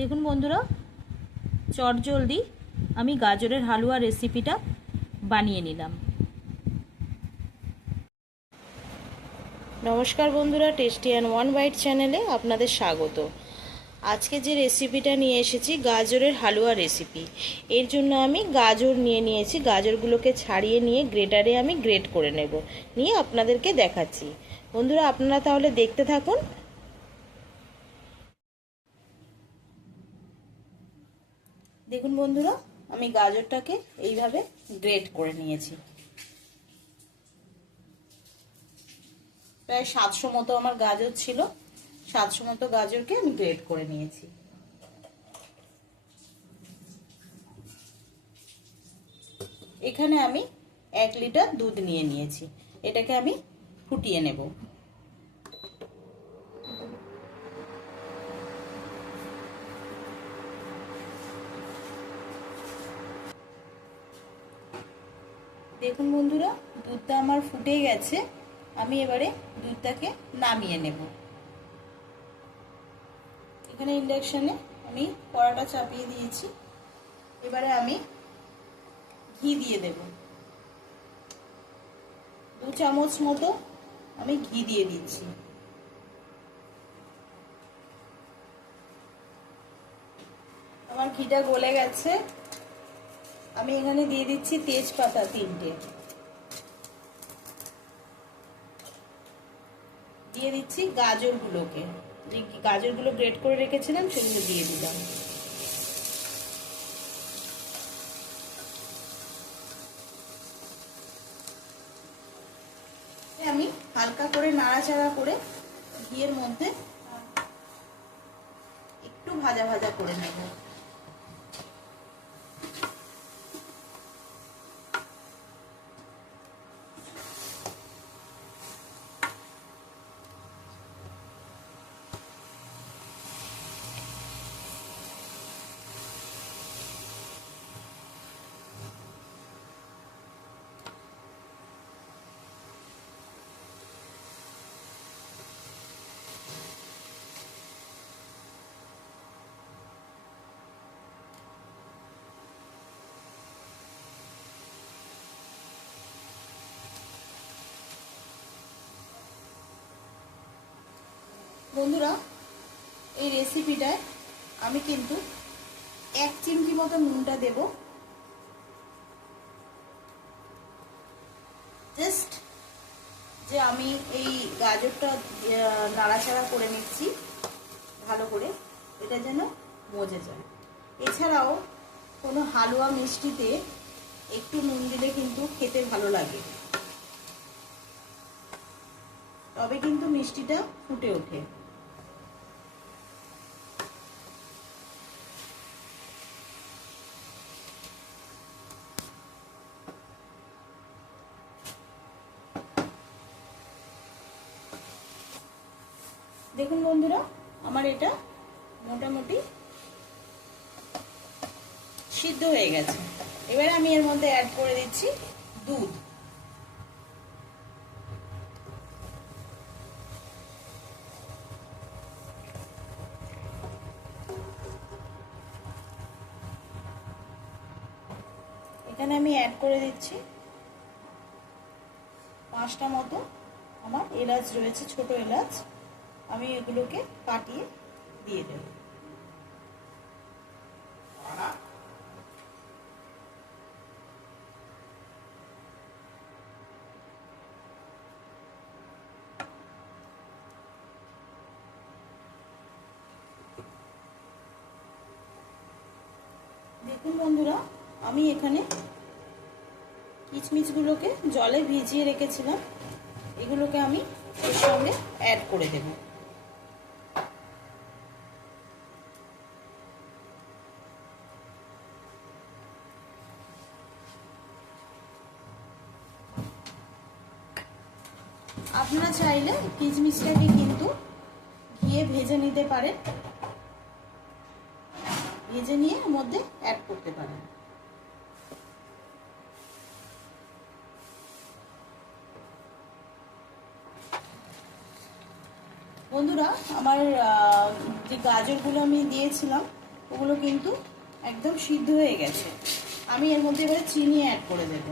দেখুন বন্ধুরা, চটজলদি আমি গাজরের হালুয়া রেসিপিটা বানিয়ে নিলাম। নমস্কার বন্ধুরা, টেস্টি অ্যান্ড ওয়ান বাইট চ্যানেলে আপনাদের স্বাগত। আজকে যে রেসিপিটা নিয়ে এসেছি গাজরের হালুয়া রেসিপি। এর জন্য আমি গাজর নিয়েছি। গাজরগুলোকে ছাড়িয়ে নিয়ে গ্রেটারে আমি গ্রেট করে নেব, নিয়ে আপনাদেরকে দেখাচ্ছি। বন্ধুরা, আপনারা তাহলে দেখতে থাকুন। দেখুন বন্ধুরা, আমি গাজরটাকে এইভাবে গ্রেট করে নিয়েছি। প্রায় 700 মতো আমার গাজর ছিল। 700 মতো গাজরকে আমি গ্রেট করে নিয়েছি। এখানে আমি 1 লিটার দুধ নিয়েছি। এটাকে আমি ফুটিয়ে নেব। দেখুন বন্ধুরা, দুধটা আমার ফুটে গেছে। আমি এবারে দুধটাকে নামিয়ে নেব। এখানে ইন্ডাকশনে আমি কড়াটা চাপিয়ে দিয়েছি। এবারে আমি ঘি দিয়ে দেব। 2 চামচ মতো আমি ঘি দিয়ে দিচ্ছি। আমার ঘিটা গলে গেছে। আমি এখানে দিয়ে দিচ্ছি তেজপাতা 3টে, দিয়ে দিচ্ছি গাজরগুলোকে। যে গাজরগুলো গ্রেট করে রেখেছিলাম সেগুলো দিয়ে দিলাম। আমি হালকা করে নাড়াচাড়া করে ঘিয়ের মধ্যে একটু ভাজা ভাজা করে নেব। বন্ধুরা, এই রেসিপিটায় আমি কিন্তু 1 চিমটি মতো নুনটা দেব। জাস্ট যে আমি এই গাজরটা নাড়াচাড়া করে নিচ্ছি ভালো করে, এটা যেন মজে যায়। এছাড়াও কোনো হালুয়া মিষ্টিতে একটু নুন দিলে কিন্তু খেতে ভালো লাগে, তবে কিন্তু মিষ্টিটা ফুটে ওঠে। দেখুন বন্ধুরা, আমার এটা মোটামুটি সিদ্ধ হয়ে গেছে। এবারে আমি এর মধ্যে অ্যাড করে দিচ্ছি দুধ। এখানে আমি অ্যাড করে দিচ্ছি 5টা মতো আমার এলাচ রয়েছে, ছোট এলাচ। আমি এগুলোকে কাটিয়ে দিয়ে দেব। দেখুন বন্ধুরা, আমি এখানে কিশমিশগুলোকে জলে ভিজিয়ে রেখেছিলাম। এগুলোকে আমি এর সঙ্গে অ্যাড করে দেব। আপনারা চাইলে কিশমিশটাকে কিন্তু ঘিয়ে ভেজে নিতে পারেন, ভেজে নিয়ে এর মধ্যে অ্যাড করতে পারেন। বন্ধুরা, আমার যে গাজরগুলো আমি দিয়েছিলাম ওগুলো কিন্তু একদম সিদ্ধ হয়ে গেছে। আমি এর মধ্যে এবারে চিনি অ্যাড করে দেব।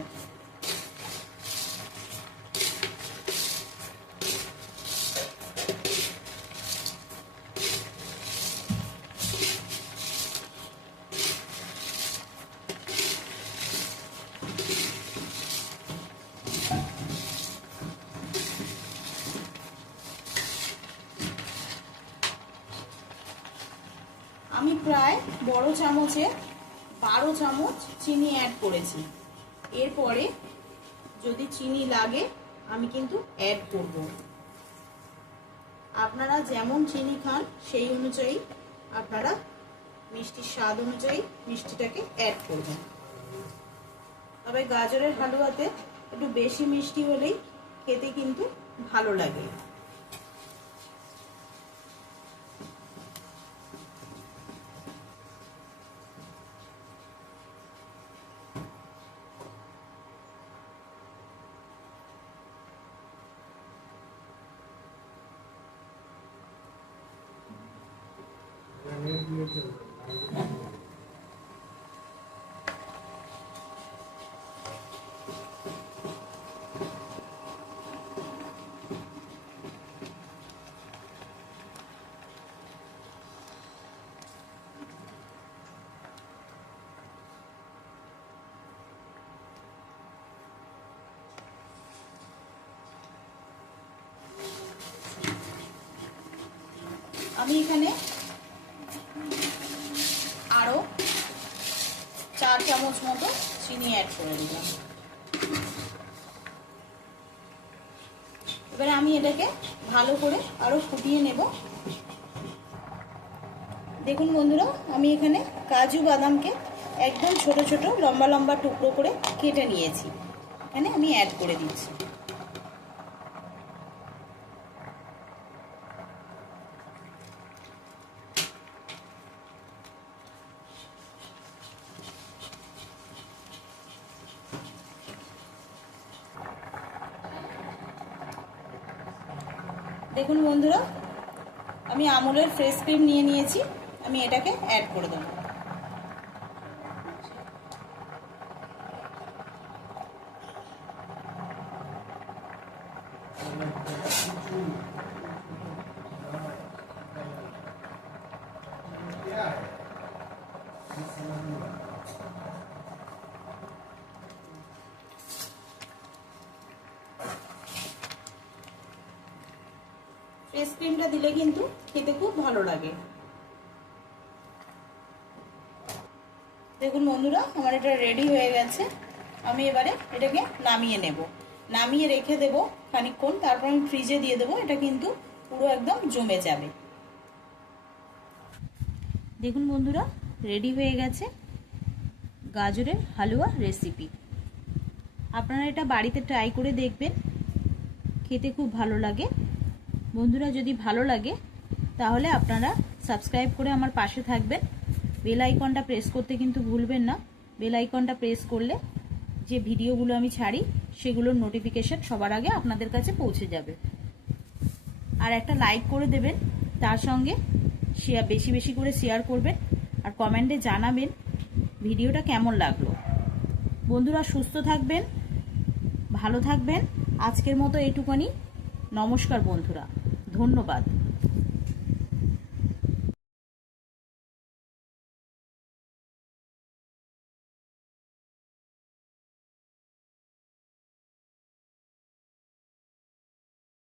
আমি প্রায় বড় চামচে 12 চামচ চিনি অ্যাড করেছি। এরপরে যদি চিনি লাগে আমি কিন্তু অ্যাড করব। আপনারা যেমন চিনি খান সেই অনুযায়ী আপনারা মিষ্টির স্বাদ অনুযায়ী মিষ্টিটাকে অ্যাড করবেন। তবে গাজরের হালুয়াতে একটু বেশি মিষ্টি হলেই খেতে কিন্তু ভালো লাগে। আমি এখানে আরো 4 চামচ মতো চিনি অ্যাড করে দিলাম। এবারে আমি এটাকে ভালো করে আরো ফুটিয়ে নেব। দেখুন বন্ধুরা, আমি এখানে কাজু বাদামকে একদম ছোট ছোট লম্বা লম্বা টুকরো করে কেটে নিয়েছি। এখানে আমি অ্যাড করে দিচ্ছি। দেখুন বন্ধুরা, আমি আমুলের ফ্রেশ ক্রিম নিয়ে নিয়েছি। আমি এটাকে অ্যাড করে দেবো। ফ্রেশ ক্রিমটা দিলে কিন্তু খেতে খুব ভালো লাগে। দেখুন বন্ধুরা, আমার এটা রেডি হয়ে গেছে। আমি এবারে এটাকে নামিয়ে নেব। নামিয়ে রেখে দেব খানিকক্ষণ, তারপর আমি ফ্রিজে দিয়ে দেবো। এটা কিন্তু পুরো একদম জমে যাবে। দেখুন বন্ধুরা, রেডি হয়ে গেছে গাজরের হালুয়া রেসিপি। আপনারা এটা বাড়িতে ট্রাই করে দেখবেন, খেতে খুব ভালো লাগে। বন্ধুরা, যদি ভালো লাগে তাহলে আপনারা সাবস্ক্রাইব করে আমার পাশে থাকবেন। বেল আইকনটা প্রেস করতে কিন্তু ভুলবেন না। বেল আইকনটা প্রেস করলে যে ভিডিওগুলো আমি ছাড়ি সেগুলোর নোটিফিকেশন সবার আগে আপনাদের কাছে পৌঁছে যাবে। আর একটা লাইক করে দেবেন, তার সঙ্গে বেশি বেশি করে শেয়ার করবেন, আর কমেন্টে জানাবেন ভিডিওটা কেমন লাগলো। বন্ধুরা, সুস্থ থাকবেন, ভালো থাকবেন। আজকের মতো এইটুকুনি। নমস্কার বন্ধুরা, ধন্যবাদ।